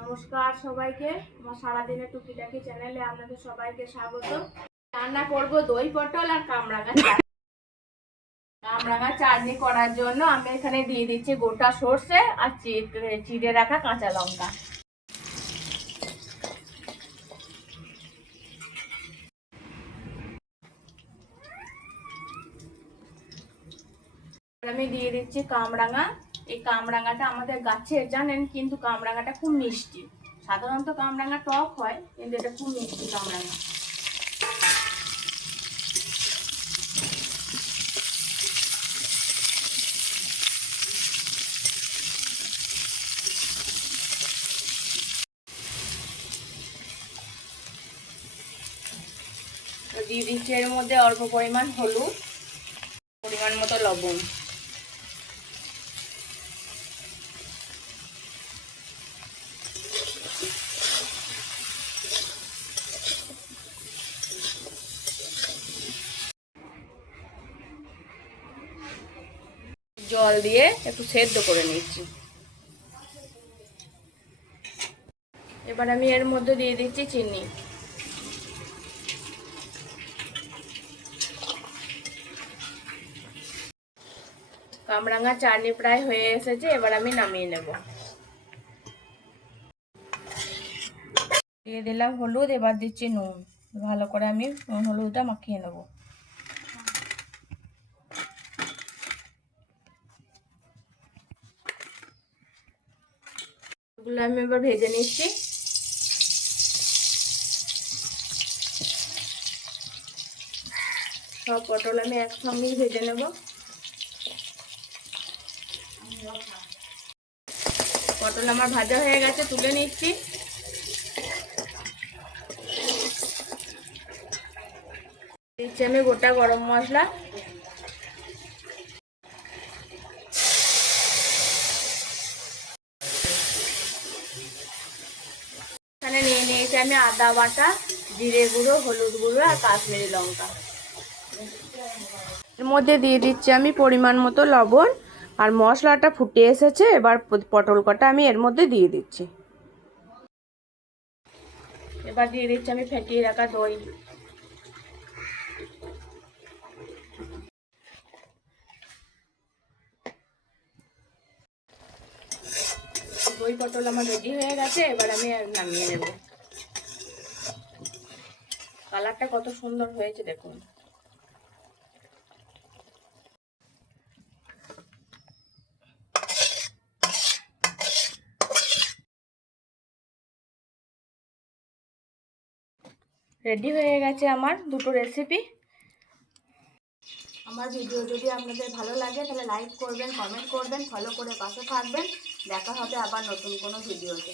নমস্কার সবাইকে, আমার সারাদিনের টুকিটাকি চ্যানেলে আপনাদের সবাইকে স্বাগত। রান্না করব দই পটল আর কামরাঙা চাটনি করার জন্য আমি এখানে দিয়ে দিচ্ছি গোটা সর্ষে আর চিড়ে রাখা কাঁচা লঙ্কা। আমি দিয়ে দিচ্ছি কামরাঙা। এই কামরাঙাটা আমাদের গাছের জানেন, কিন্তু কামরাঙাটা খুব মিষ্টি। সাধারণত কামরাঙা টক হয়, কিন্তু এটা খুব মিষ্টি কামরাঙা। দিয়ে দিচ্ছি এর মধ্যে অল্প পরিমাণ হলুদ, পরিমাণ মতো লবণ। জল দিয়ে একটু সেদ্ধ করে নিচ্ছি। এবার আমি এর মধ্যে দিয়ে দিচ্ছি চিনি। কামরাঙা চাটনি প্রায় হয়ে এসেছে, এবার আমি নামিয়ে নেব। দিয়ে দিলাম হলুদ, এবার দিচ্ছি নুন। ভালো করে আমি নুন হলুদটা মাখিয়ে নেব। এগুলো আমি এবার ভেজে নিচ্ছি। সব পটল আমি একসঙ্গেই ভেজে নেব। পটল আমার ভাজা হয়ে গেছে, তুলে নিচ্ছি। দিচ্ছি আমি গোটা গরম মশলা। এখানে নিয়ে নিয়েছি আমি আদা বাটা, জিরে গুঁড়ো, হলুদ গুঁড়ো আর কাশ্মীরি লঙ্কা। এর মধ্যে দিয়ে দিচ্ছি আমি পরিমাণ মতো লবণ। আর মশলাটা ফুটে এসেছে, এবার পটল কটা আমি এর মধ্যে দিয়ে দিচ্ছি। এবার দিয়ে দিচ্ছি আমি ফেটিয়ে রাখা দই। দই পটল আমার রেডি হয়ে গেছে, এবার আমি নামিয়ে নেব। কালারটা কত সুন্দর হয়েছে দেখুন। রেডি হয়ে গেছে আমার দুটো রেসিপি। আমার ভিডিও যদি আপনাদের ভালো লাগে তাহলে লাইক করবেন, কমেন্ট করবেন, ফলো করে পাশে থাকবেন। দেখা হবে আবার নতুন কোনো ভিডিওতে।